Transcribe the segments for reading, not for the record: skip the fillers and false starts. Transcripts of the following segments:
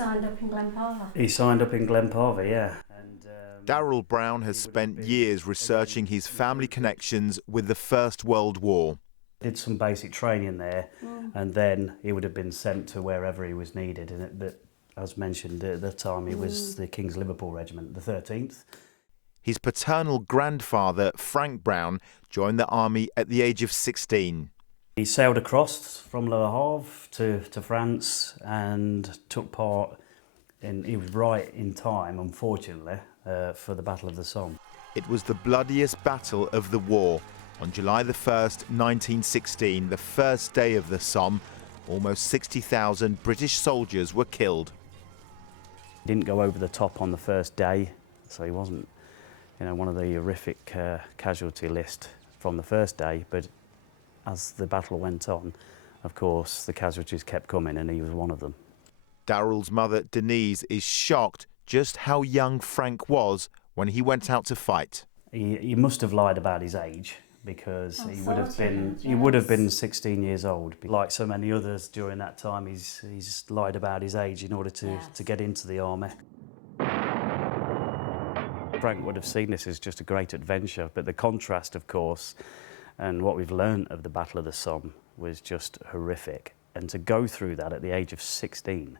signed up in Glenparva. He signed up in Glenparva, yeah. And, Daryll Brown has spent years researching his family connections with the First World War. Did some basic training there, and then he would have been sent to wherever he was needed. But as mentioned, at the time he was the King's Liverpool Regiment, the 13th. His paternal grandfather, Frank Brown, joined the army at the age of 16. He sailed across from Le Havre to France and took part in, he was right in time, unfortunately, for the Battle of the Somme. It was the bloodiest battle of the war. On July the 1st, 1916, the first day of the Somme, almost 60,000 British soldiers were killed. He didn't go over the top on the first day, so he wasn't, one of the horrific casualty list from the first day, but as the battle went on, of course, the casualties kept coming, and he was one of them. Daryll's mother, Denise, is shocked just how young Frank was when he went out to fight. He must have lied about his age, because he would have been 16 years old. Like so many others during that time, he's lied about his age in order to get into the army. Frank would have seen this as just a great adventure, but the contrast, of course, and what we've learned of the Battle of the Somme was just horrific. And to go through that at the age of 16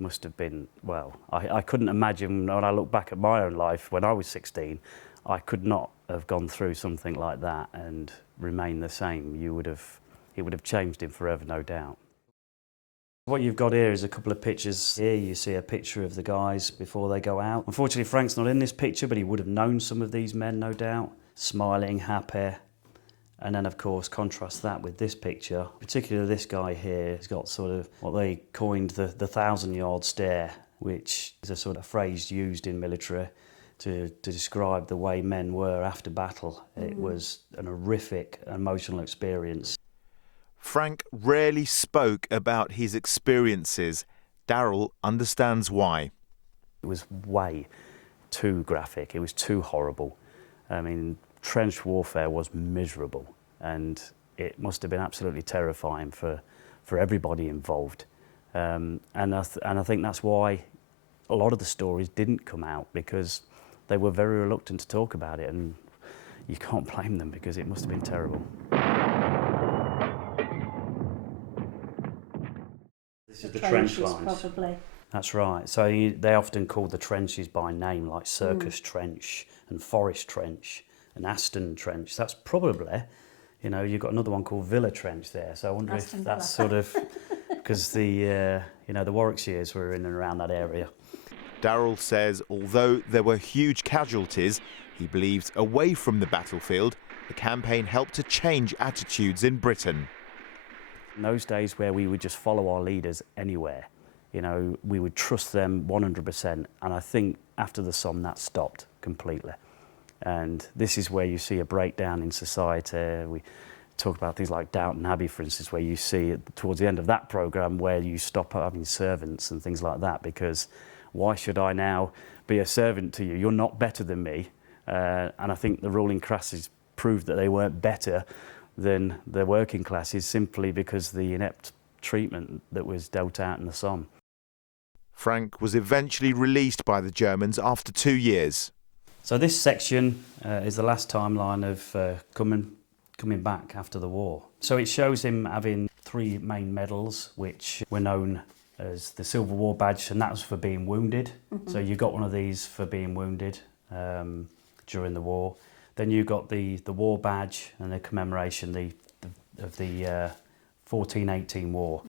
must have been, well, I couldn't imagine when I look back at my own life when I was 16, I could not have gone through something like that and remained the same. It would have changed him forever, no doubt. What you've got here is a couple of pictures. Here you see a picture of the guys before they go out. Unfortunately, Frank's not in this picture, but he would have known some of these men, no doubt. Smiling, happy. And then, of course, contrast that with this picture. Particularly this guy here has got sort of what they coined the 1,000-yard stare, which is a sort of phrase used in military to describe the way men were after battle. It was an horrific emotional experience. Frank rarely spoke about his experiences. Daryll understands why. It was way too graphic. It was too horrible. I mean, trench warfare was miserable, and it must have been absolutely terrifying for everybody involved. And I think that's why a lot of the stories didn't come out, because they were very reluctant to talk about it, and you can't blame them, because it must have been terrible. This is the trench lines. Probably. That's right. So they often call the trenches by name, like Circus Trench and Forest Trench and Aston Trench. That's probably, you've got another one called Villa Trench there. So I wonder if that's sort of because the Warwickshires were in and around that area. Daryll says although there were huge casualties, he believes away from the battlefield, the campaign helped to change attitudes in Britain. In those days where we would just follow our leaders anywhere, we would trust them 100%. And I think after the Somme that stopped completely. And this is where you see a breakdown in society. We talk about things like Downton Abbey, for instance, where you see towards the end of that programme where you stop having servants and things like that, because why should I now be a servant to you? You're not better than me. And I think the ruling classes proved that they weren't better than the working classes simply because the inept treatment that was dealt out in the Somme. Frank was eventually released by the Germans after 2 years. So this section is the last timeline of coming back after the war. So it shows him having 3 main medals, which were known as the Silver War Badge, and that was for being wounded. So you got one of these for being wounded during the war. Then you got the War Badge and the commemoration of the 1418 war.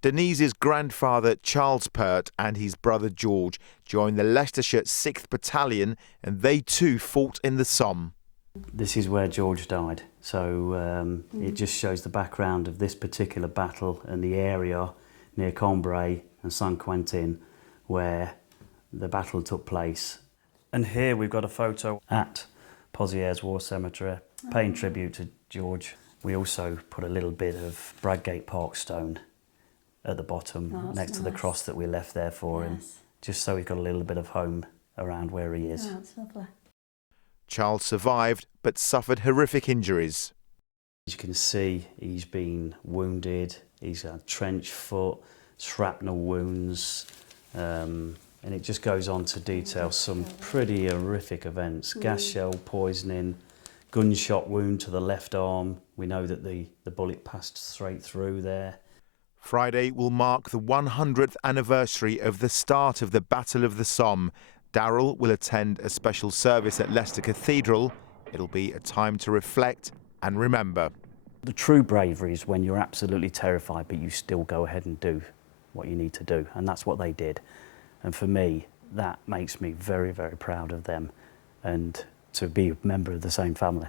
Denise's grandfather Charles Pert and his brother George joined the Leicestershire 6th Battalion, and they too fought in the Somme. This is where George died, so it just shows the background of this particular battle and the area near Cambrai and Saint-Quentin where the battle took place. And here we've got a photo at Pozieres War Cemetery, paying tribute to George. We also put a little bit of Bradgate Park stone at the bottom next to the cross that we left there for him, just so he's got a little bit of home around where he is. Oh, that's lovely. Charles survived but suffered horrific injuries. As you can see, he's been wounded, he's had trench foot, shrapnel wounds, and it just goes on to detail some pretty horrific events. Gas shell poisoning, gunshot wound to the left arm. We know that the bullet passed straight through there. Friday will mark the 100th anniversary of the start of the Battle of the Somme. Daryll will attend a special service at Leicester Cathedral. It'll be a time to reflect and remember. The true bravery is when you're absolutely terrified, but you still go ahead and do what you need to do. And that's what they did. And for me, that makes me very, very proud of them and to be a member of the same family.